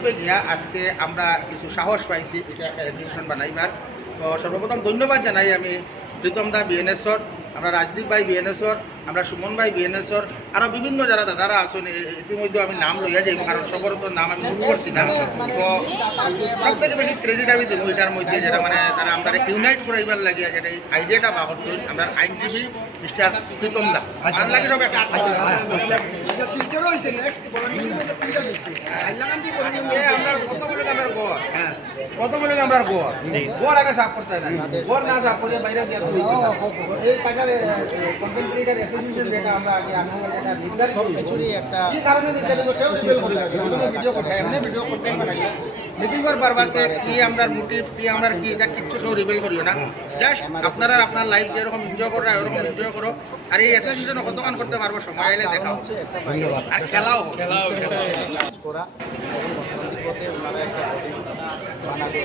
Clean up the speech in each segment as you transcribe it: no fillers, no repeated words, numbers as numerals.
গিয়া আজকে আমরা কিছু সাহস পাইছি এটা একটা অ্যাসোসিয়েশন বানাইবার। তো সর্বপ্রথম ধন্যবাদ জানাই আমি প্রীতম দা বিএনএসর, আমরা রাজদীপ ভাই বিএনএসর, আমরা সুমন ভাই বিএনএসর, আরও বিভিন্ন যারা দাদারা আছেন। ইতিমধ্যে আমি নাম লইয়া যাই, কারণ সবর তো নাম আমি মনে করছি না। তো সব থেকে বেশি ক্রেডিট আমি দেবো এটার মধ্যে, যেটা মানে তারা আমরা ইউনাইট করাইবার লাগিয়া যেটা এই আইডিয়াটা বাহর করি আমরা আইনজীবী মিস্টার প্রীতম দা। আর লাগে সব একটা আমরা গোয়ার আগে সাফ করতে না, গোয়ার না সাফ করে বাইরে গিয়ে এই টাকার কন্টেন্ট ক্রিয়েটার অ্যাসোসিয়েশন যেটা আমরা আগে আপনাদের যেটা নির্ধারিত কিছুরই একটা কি কারণে নির্ধারিত কেউ রিভিল করে লাগে ভিডিও করতে এমনি ভিডিও কন্টেন্ট বানাই মিটিং করার পারপাসে কি আমরা মোটিভ কি আমরা কি এটা কিছু কেউ রিভিল করিও না। জাস্ট আপনারা আপনার লাইফ যেরকম এনজয় করা ওরকম এনজয় করো। আর এই অ্যাসোসিয়েশন কতক্ষণ করতে পারবো সময় এলে দেখা হচ্ছে। আর খেলাও করা পথে ওনারা একটা বানাবে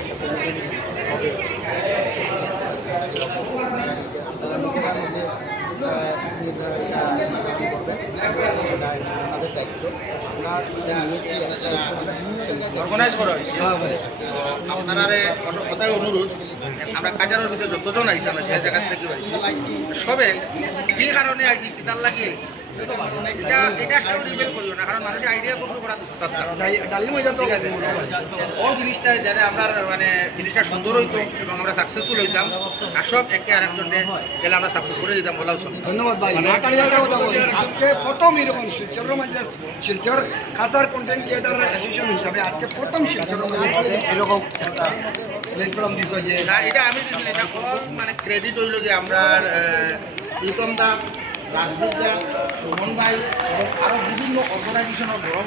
হবে আমাদের দায়িত্ব আমরা নিয়েছি। অর্গানাইজ করা হয়েছে। আপনারা কথাই অনুরোধ, আমরা কাজারের ভিতরে যতজন আইসি আমরা যে জায়গা থেকে আইসি সবে কি কারণে আইসি কি তার লাগিয়ে আইসি এটা একটা রিভিল করিও না, কারণ মানুষের আইডিয়া করতে করা ও জিনিসটা যাতে আমরা মানে জিনিসটা সুন্দর হইতো এবং আমরা সাকসেসফুল হইতাম আর সব একে আরেকজনে গেলে আমরা সাপোর্ট করে দিতাম বলা উচিত। ধন্যবাদ ভাই। আজকে প্রথম এরকম শিলচরের মাঝে শিলচর খাসার কন্টেন্ট ক্রিয়েটার অ্যাসোসিয়েশন হিসাবে আজকে প্রথম শিলচরের মাঝে এরকম একটা প্ল্যাটফর্ম দিত যে না এটা আমি দিচ্ছি, এটা মানে ক্রেডিট হইল যে আমরা প্রীতম দা, রাজদীপ দা, সুমন ভাই এবং আরও বিভিন্ন অর্গানাইজেশনের বড়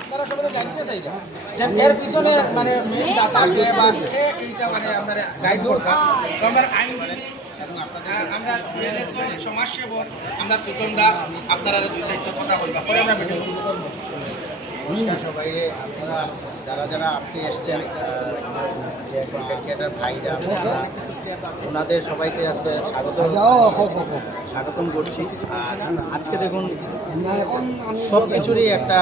আপনারা সবাই জানতে চাইলাম যে এর পিছনে মানে মেইন ডাটা কে বা কে এইটা মানে আমরা গাইড করতাম। তো আমরা আইনজীবী, আমরা বিএনএসর, সমাজসেবক, আমরা প্রীতম দা, আপনারা দুই সাইডটা কথা বলবা পরে আমরা মিটিং শুরু করবো। নমস্কার সবাইকে। আপনারা যারা যারা আজকে এসছেন যে কন্টেন্ট ক্রিয়েটার ভাইরা ওনাদের সবাইকে আজকে স্বাগতম করছি। আর আজকে দেখুন সব কিছুরই একটা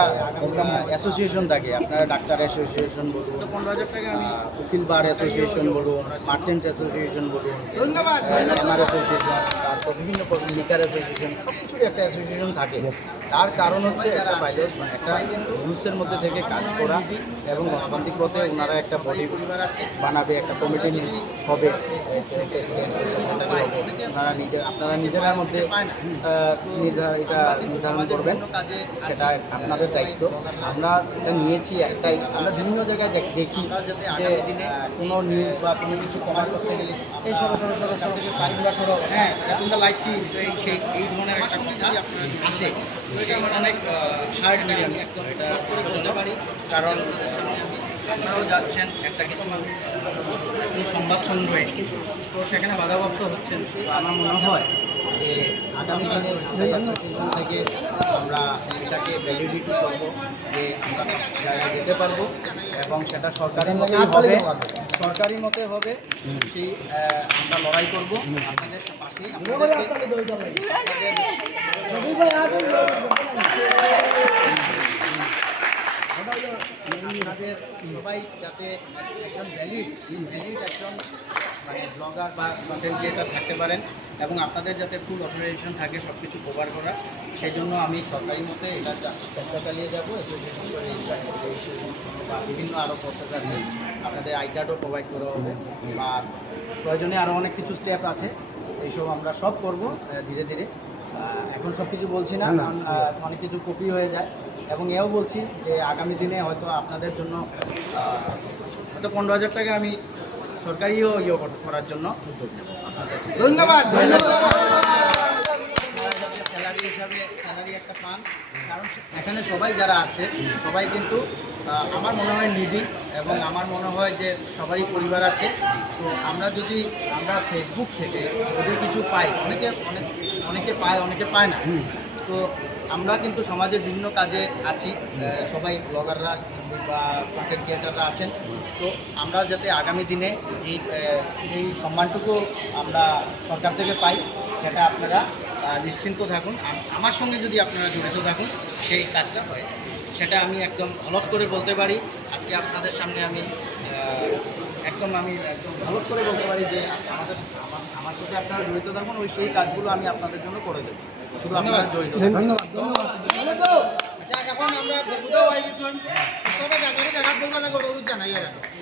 অ্যাসোসিয়েশন থাকে। আপনারা ডাক্তার অ্যাসোসিয়েশন বলুন, 15,000 টাকা আমি উকিল বার অ্যাসোসিয়েশন বলুন, মার্চেন্ট অ্যাসোসিয়েশন বলুন, ধন্যবাদ এমআর অ্যাসোসিয়েশন, তারপর বিভিন্ন লিকার অ্যাসোসিয়েশন, সব কিছুরই একটা অ্যাসোসিয়েশন থাকে। তার কারণ হচ্ছে একটা বাইরে একটা রুলসের মধ্যে থেকে কাজ করা এবং গণতান্ত্রিক পথে ওনারা একটা বডি বানাবে, একটা কমিটি হবে, প্রেসিডেন্ট ওনারা আপনারা নিজেরার মধ্যে এটা নির্ধারণ করবেন, সেটা আপনাদের দায়িত্ব। আমরা এটা নিয়েছি একটাই, আমরা বিভিন্ন জায়গায় দেখি যে কোনো নিউজ বা কোনো কিছু কভার করতে গেলে এই সরো থেকে পাইগুলা সরো, হ্যাঁ এতটা লাইক কি সেই এই ধরনের একটা কথা আসে, অনেক হার্ড নিয়ে আমি একদম এটা করে বলতে পারি। কারণ আপনারাও যাচ্ছেন একটা কিছু সংবাদ সংগ্রহে, তো সেখানে বাধাপ্রাপ্ত হচ্ছেন। তো আমার মনে হয় যে আগামী দিনে অ্যাসোসিয়েশন থেকে আমরা এটাকে ভ্যালিডিটি করব যে আমরা জায়গায় যেতে পারবো এবং সেটা সরকারি মতে হবে সেই আমরা লড়াই করবো আপনাদের পাশেই। আপনাদের সবাই যাতে একজন ভ্যালিড একজন মানে ব্লগার বা কন্টেন্ট ক্রিয়েটার থাকতে পারেন এবং আপনাদের যাতে ফুল অথরাইজেশন থাকে সব কিছু কভার করা, সেই জন্য আমি সরকারি মতে এটা চেষ্টা চালিয়ে যাবো। রেজিস্ট্রেশন বা বিভিন্ন আরও প্রসেস আছে, আপনাদের আই কার্ডও প্রোভাইড করা হবে বা প্রয়োজনে আরও অনেক কিছু স্টেপ আছে, এইসব আমরা সব করব ধীরে ধীরে। এখন সব কিছু বলছি না, কারণ অনেক কিছু কপি হয়ে যায় এবং এও বলছি যে আগামী দিনে হয়তো আপনাদের জন্য হয়তো 15,000 টাকা আমি সরকারিও করার জন্য উদ্যোগ নেব। ধন্যবাদ। স্যালারি হিসাবে স্যালারি একটা পান, কারণ এখানে সবাই যারা আছে সবাই কিন্তু আমার মনে হয় নিডি এবং আমার মনে হয় যে সবারই পরিবার আছে। তো আমরা ফেসবুক থেকে যদি কিছু পাই, অনেকে পায় অনেকে পায় না, তো আমরা কিন্তু সমাজের বিভিন্ন কাজে আছি, সবাই ব্লগাররা বা কন্টেন্ট ক্রিয়েটাররা আছেন। তো আমরা যাতে আগামী দিনে এই সম্মানটুকু আমরা সরকার থেকে পাই, সেটা আপনারা নিশ্চিন্ত থাকুন। আমার সঙ্গে যদি আপনারা জড়িত থাকুন সেই কাজটা হয়। সেটা আমি একদম হলফ করে বলতে পারি। আজকে আপনাদের সামনে আমি একদম হলফ করে বলতে পারি যে আমার সাথে আপনারা জড়িত থাকুন, সেই কাজগুলো আমি আপনাদের জন্য করে দেবো। শুধু আপনারা জড়িত থাকুন। আচ্ছা এখন আমরা দেবুদাও আই গেছেন সবাই জায়গায় জায়গা বলবা লাগে জানাই আর